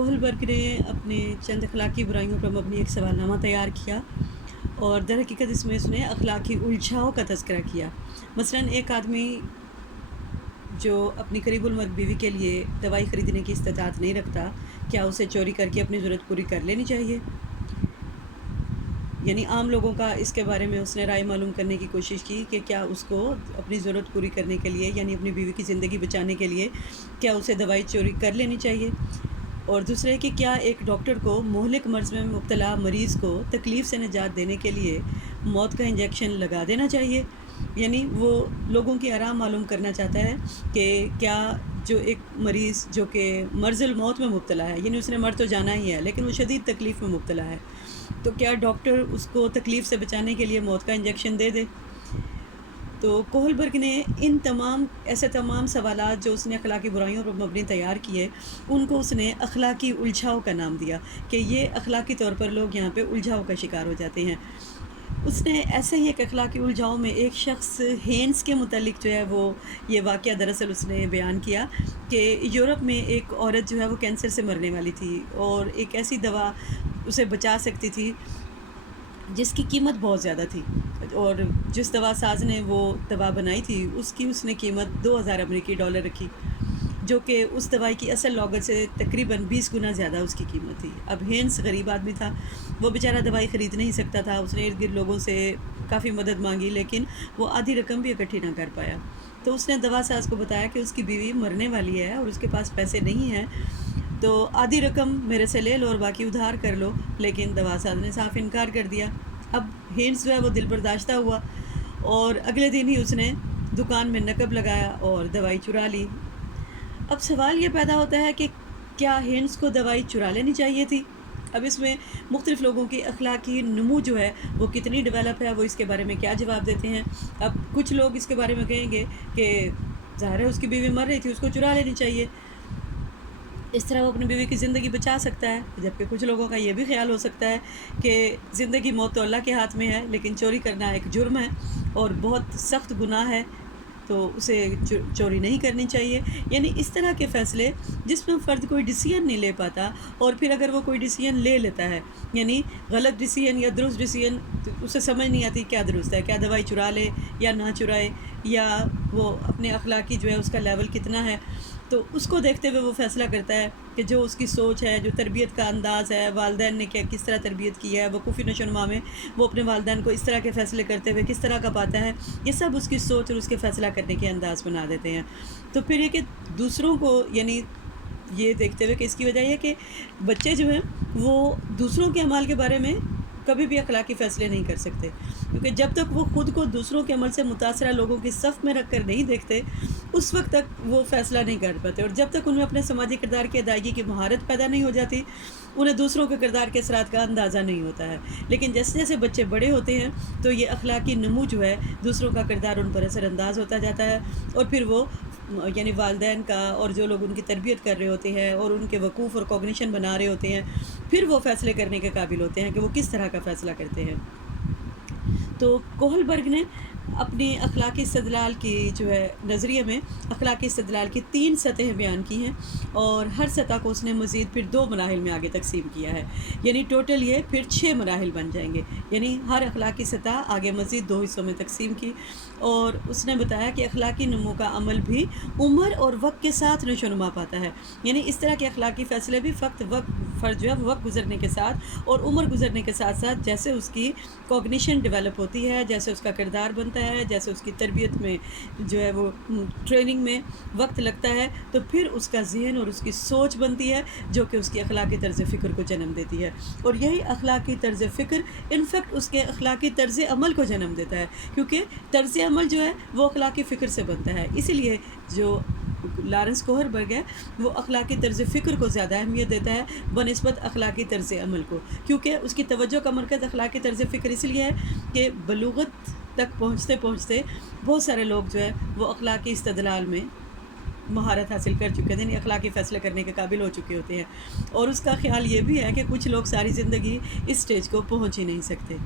کوہلبرگ نے اپنے چند اخلاقی برائیوں پر مبنی ایک سوال نامہ تیار کیا اور در حقیقت اس میں اس نے اخلاقی الجھاؤ کا تذکرہ کیا۔ مثلاً ایک آدمی جو اپنی قریب المرگ بیوی کے لیے دوائی خریدنے کی استطاعت نہیں رکھتا، کیا اسے چوری کر کے اپنی ضرورت پوری کر لینی چاہیے؟ یعنی عام لوگوں کا اس کے بارے میں اس نے رائے معلوم کرنے کی کوشش کی کہ کیا اس کو اپنی ضرورت پوری کرنے کے لیے، یعنی اپنی بیوی کی زندگی بچانے کے لیے، کیا اسے دوائی چوری کر لینی چاہیے؟ اور دوسرے کہ کیا ایک ڈاکٹر کو مہلک مرض میں مبتلا مریض کو تکلیف سے نجات دینے کے لیے موت کا انجیکشن لگا دینا چاہیے؟ یعنی وہ لوگوں کی آرام معلوم کرنا چاہتا ہے کہ کیا جو ایک مریض جو کہ مرض الموت میں مبتلا ہے، یعنی اس نے مر تو جانا ہی ہے لیکن وہ شدید تکلیف میں مبتلا ہے، تو کیا ڈاکٹر اس کو تکلیف سے بچانے کے لیے موت کا انجیکشن دے دے؟ تو کوہلبرگ نے ان تمام سوالات جو اس نے اخلاقی برائیوں پر مبنی تیار کیے، ان کو اس نے اخلاقی الجھاؤ کا نام دیا کہ یہ اخلاقی طور پر لوگ یہاں پہ الجھاؤ کا شکار ہو جاتے ہیں۔ اس نے ایسے ہی ایک اخلاقی الجھاؤ میں ایک شخص ہینس کے متعلق جو ہے وہ یہ واقعہ دراصل اس نے بیان کیا کہ یورپ میں ایک عورت جو ہے وہ کینسر سے مرنے والی تھی اور ایک ایسی دوا اسے بچا سکتی تھی جس کی قیمت بہت زیادہ تھی، اور جس دوا ساز نے وہ دوا بنائی تھی اس نے قیمت 2000 امریکی ڈالر رکھی، جو کہ اس دوائی کی اصل لاگت سے تقریباً 20 گنا زیادہ اس کی قیمت تھی۔ اب ہینس غریب آدمی تھا، وہ بیچارہ دوائی خرید نہیں سکتا تھا، اس نے ارد گرد لوگوں سے کافی مدد مانگی لیکن وہ آدھی رقم بھی اکٹھی نہ کر پایا۔ تو اس نے دوا ساز کو بتایا کہ اس کی بیوی مرنے والی ہے اور اس کے پاس پیسے نہیں ہیں، تو آدھی رقم میرے سے لے لو اور باقی ادھار کر لو، لیکن دوا ساز نے صاف انکار کر دیا۔ اب ہینس جو ہے وہ دل برداشتہ ہوا اور اگلے دن ہی اس نے دکان میں نقب لگایا اور دوائی چرا لی۔ اب سوال یہ پیدا ہوتا ہے کہ کیا ہینس کو دوائی چرا لینی چاہیے تھی؟ اب اس میں مختلف لوگوں کی اخلاقی نمو جو ہے وہ کتنی ڈیولپ ہے، وہ اس کے بارے میں کیا جواب دیتے ہیں۔ اب کچھ لوگ اس کے بارے میں کہیں گے کہ ظاہر ہے اس کی بیوی مر رہی تھی، اس کو چرا لینی چاہیے، اس طرح وہ اپنی بیوی کی زندگی بچا سکتا ہے۔ جبکہ کچھ لوگوں کا یہ بھی خیال ہو سکتا ہے کہ زندگی موت تو اللہ کے ہاتھ میں ہے، لیکن چوری کرنا ایک جرم ہے اور بہت سخت گناہ ہے، تو اسے چوری نہیں کرنی چاہیے۔ یعنی اس طرح کے فیصلے جس میں فرد کوئی ڈیسیژن نہیں لے پاتا، اور پھر اگر وہ کوئی ڈیسیژن لے لیتا ہے، یعنی غلط ڈیسیژن یا درست ڈیسیژن، تو اسے سمجھ نہیں آتی کیا درست ہے، کیا دوائی چرا لے یا نہ چرائے، یا وہ اپنے اخلاقی جو ہے اس کا لیول کتنا ہے، تو اس کو دیکھتے ہوئے وہ فیصلہ کرتا ہے کہ جو اس کی سوچ ہے، جو تربیت کا انداز ہے، والدین نے کس طرح تربیت کی ہے، وقوفی نشو و نما میں وہ اپنے والدین کو اس طرح کے فیصلے کرتے ہوئے کس طرح کا پاتا ہے، یہ سب اس کی سوچ اور اس کے فیصلہ کرنے کے انداز بنا دیتے ہیں۔ تو پھر یہ کہ دوسروں کو، یعنی یہ دیکھتے ہوئے کہ اس کی وجہ یہ کہ بچے جو ہیں وہ دوسروں کے عمل کے بارے میں کبھی بھی اخلاقی فیصلے نہیں کر سکتے، کیونکہ جب تک وہ خود کو دوسروں کے عمل سے متاثرہ لوگوں کی صف میں رکھ کر نہیں دیکھتے، اس وقت تک وہ فیصلہ نہیں کر پاتے، اور جب تک ان میں اپنے سماجی کردار کی ادائیگی کی مہارت پیدا نہیں ہو جاتی، انہیں دوسروں کے کردار کے اثرات کا اندازہ نہیں ہوتا ہے۔ لیکن جیسے جیسے بچے بڑے ہوتے ہیں تو یہ اخلاقی نمو جو ہے، دوسروں کا کردار ان پر اثر انداز ہوتا جاتا ہے، اور پھر وہ یعنی والدین کا اور جو لوگ ان کی تربیت کر رہے ہوتے ہیں اور ان کے وقوف اور کوگنیشن بنا رہے ہوتے ہیں، پھر وہ فیصلے کرنے کے قابل ہوتے ہیں کہ وہ کس طرح کا فیصلہ کرتے ہیں۔ تو کوہلبرگ نے اپنی اخلاقی استدلال کی جو ہے نظریے میں اخلاقی استدلال کی 3 سطحیں بیان کی ہیں، اور ہر سطح کو اس نے مزید پھر 2 مراحل میں آگے تقسیم کیا ہے، یعنی ٹوٹل یہ پھر 6 مراحل بن جائیں گے، یعنی ہر اخلاقی سطح آگے مزید 2 حصوں میں تقسیم کی، اور اس نے بتایا کہ اخلاقی نمو کا عمل بھی عمر اور وقت کے ساتھ نشو و نما پاتا ہے، یعنی اس طرح کے اخلاقی فیصلے بھی فرد جو ہے وقت گزرنے کے ساتھ اور عمر گزرنے کے ساتھ ساتھ جیسے اس کی کوگنیشن ڈیولپ ہوتی ہے، جیسے اس کا کردار بنتا ہے، جیسے اس کی تربیت میں جو ہے وہ ٹریننگ میں وقت لگتا ہے، تو پھر اس کا ذہن اور اس کی سوچ بنتی ہے جو کہ اس کی اخلاقی طرز فکر کو جنم دیتی ہے، اور یہی اخلاقی طرز فکر انفیکٹ اس کے اخلاقی طرز عمل کو جنم دیتا ہے، کیونکہ طرز عمل جو ہے وہ اخلاقی فکر سے بنتا ہے۔ اسی لیے جو لارنس کوہلبرگ ہے وہ اخلاقی طرز فکر کو زیادہ اہمیت دیتا ہے بنسبت اخلاقی طرز عمل کو، کیونکہ اس کی توجہ کا مرکز اخلاقی طرز فکر اس لیے ہے کہ بلوغت تک پہنچتے پہنچتے بہت سارے لوگ جو ہے وہ اخلاقی استدلال میں مہارت حاصل کر چکے ہیں، یعنی اخلاقی فیصلے کرنے کے قابل ہو چکے ہوتے ہیں، اور اس کا خیال یہ بھی ہے کہ کچھ لوگ ساری زندگی اس سٹیج کو پہنچ ہی نہیں سکتے۔